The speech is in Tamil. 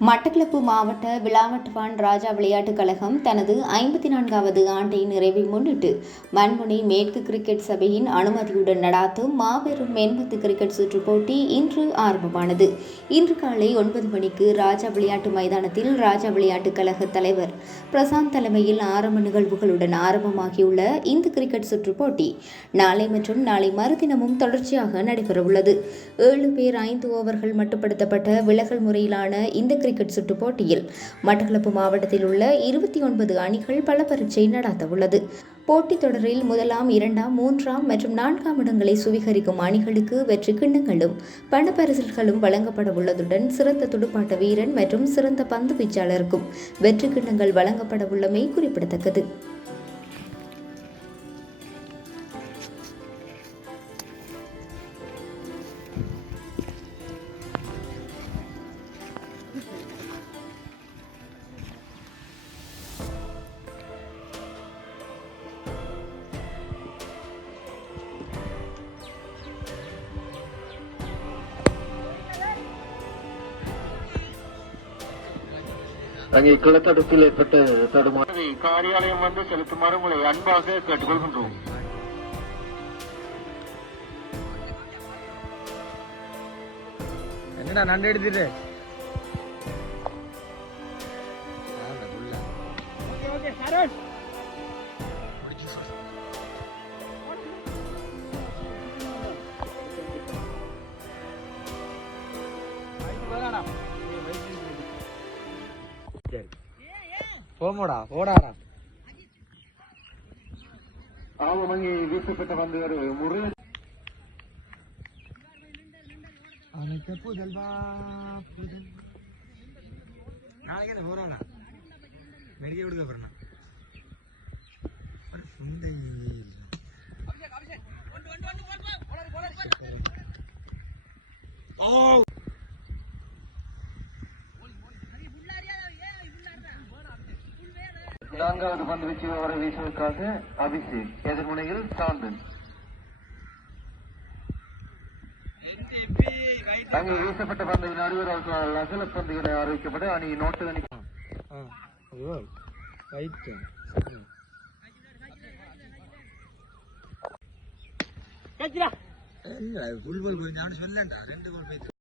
மட்டக்களப்பு மாவட்ட விளாவட்டுவான் ராஜா விளையாட்டுக் கழகம் தனது ஐம்பத்தி நான்காவது ஆண்டை நிறைவை முன்னிட்டு மண்முனை மேற்கு கிரிக்கெட் சபையின் அனுமதியுடன் நடாத்தும் மாபெரும் மேம்பத்து கிரிக்கெட் சுற்றுப் போட்டி இன்று ஆரம்பமானது. இன்று காலை ஒன்பது மணிக்கு ராஜா விளையாட்டு மைதானத்தில் ராஜா விளையாட்டுக் கழக தலைவர் பிரசாந்த் தலைமையில் ஆரம்ப நிகழ்வுகளுடன் ஆரம்பமாகியுள்ள இந்த கிரிக்கெட் சுற்றுப் போட்டி நாளை மற்றும் நாளை மறுதினமும் தொடர்ச்சியாக நடைபெறவுள்ளது. ஏழு பேர் ஐந்து ஓவர்கள் மட்டுப்படுத்தப்பட்ட விலகல் முறையிலான இந்த கிரிக்கெட் சுற்றுப் போட்டியில். மட்டக்களப்பு மாவட்டத்தில் உள்ள இருபத்தி ஒன்பது அணிகள் பல பரீட்சை நடாத்தவுள்ளது. போட்டித் தொடரில் முதலாம் இரண்டாம் மூன்றாம் மற்றும் நான்காம் இடங்களை சுவீகரிக்கும் அணிகளுக்கு வெற்றி கிண்ணங்களும் பணப்பரிசில்களும் வழங்கப்பட உள்ளதுடன் சிறந்த துடுப்பாட்ட வீரன் மற்றும் சிறந்த பந்து வீச்சாளருக்கும் வெற்றி கிண்ணங்கள் வழங்கப்பட உள்ளமை குறிப்பிடத்தக்கது. அங்கே கிழத்தடுப்பில் ஏற்பட்ட தடுமாறி காரியாலயம் வந்து செலுத்துமாறு உங்களை அன்பாக கேட்டுக்கொள்கின்றோம். என்னடா நண்டு எடுத்துட்டு? போமோடா போடாடா. ஆமாம் அங்கே வீசப்பட்ட பந்துகள் முருகன். அவனுக்கு புதல் வா புதல். நாளைக்கு என்ன போறானா மெடிக்க கொடுக்க போறேன் சுண்டை. ஓ. நான்காவது பந்து வீச்சு வர வீசுவதற்காக அபிஷேக் எதிர்முனையில் சாந்தன். அங்கே வீசப்பட்ட பந்து நடுவர் அகல பந்து என அறிவிக்கப்பட்டு அணி நோட்டு அணி ரைட்டு ஃபுல் பால் போய் நான் சொல்லண்டா ரெண்டு பால் போய்